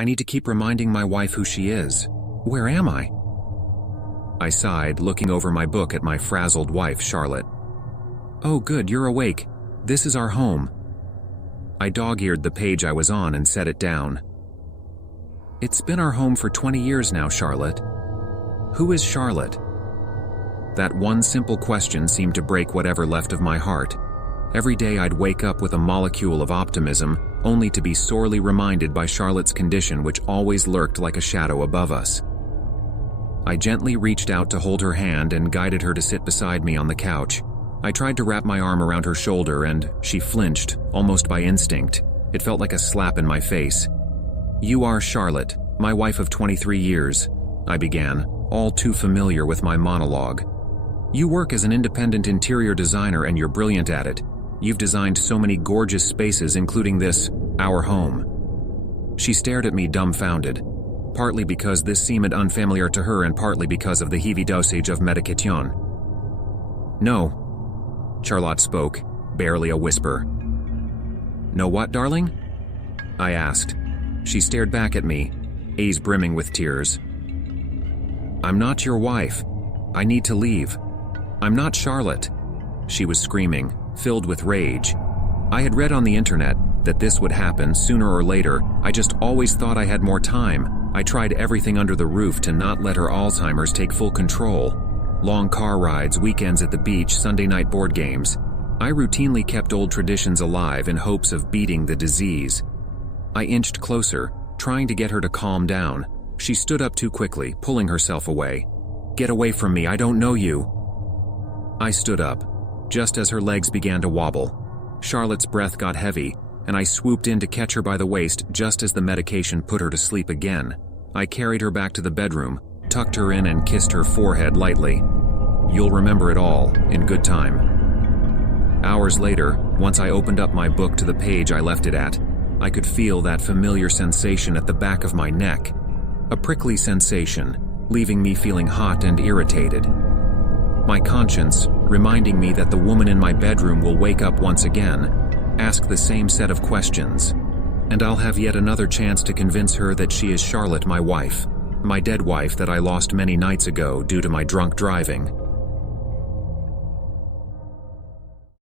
I need to keep reminding my wife who she is. Where am I? I sighed, looking over my book at my frazzled wife, Charlotte. Oh good, you're awake. This is our home. I dog-eared the page I was on and set it down. It's been our home for 20 years now, Charlotte. Who is Charlotte? That one simple question seemed to break whatever left of my heart. Every day I'd wake up with a molecule of optimism, only to be sorely reminded by Charlotte's condition, which always lurked like a shadow above us. I gently reached out to hold her hand and guided her to sit beside me on the couch. I tried to wrap my arm around her shoulder and she flinched, almost by instinct. It felt like a slap in my face. You are Charlotte, my wife of 23 years, I began, all too familiar with my monologue. You work as an independent interior designer and you're brilliant at it. You've designed so many gorgeous spaces, including this, our home. She stared at me dumbfounded, partly because this seemed unfamiliar to her and partly because of the heavy dosage of medication. No, Charlotte spoke, barely a whisper. No what, darling? I asked. She stared back at me, eyes brimming with tears. I'm not your wife. I need to leave. I'm not Charlotte. She was screaming, filled with rage. I had read on the internet that this would happen sooner or later. I just always thought I had more time. I tried everything under the roof to not let her Alzheimer's take full control. Long car rides, weekends at the beach, Sunday night board games. I routinely kept old traditions alive in hopes of beating the disease. I inched closer, trying to get her to calm down. She stood up too quickly, pulling herself away. Get away from me, I don't know you. I stood up, just as her legs began to wobble. Charlotte's breath got heavy, and I swooped in to catch her by the waist just as the medication put her to sleep again. I carried her back to the bedroom, tucked her in and kissed her forehead lightly. You'll remember it all, in good time. Hours later, once I opened up my book to the page I left it at, I could feel that familiar sensation at the back of my neck. A prickly sensation, leaving me feeling hot and irritated. My conscience, reminding me that the woman in my bedroom will wake up once again, ask the same set of questions, and I'll have yet another chance to convince her that she is Charlotte, my wife, my dead wife that I lost many nights ago due to my drunk driving.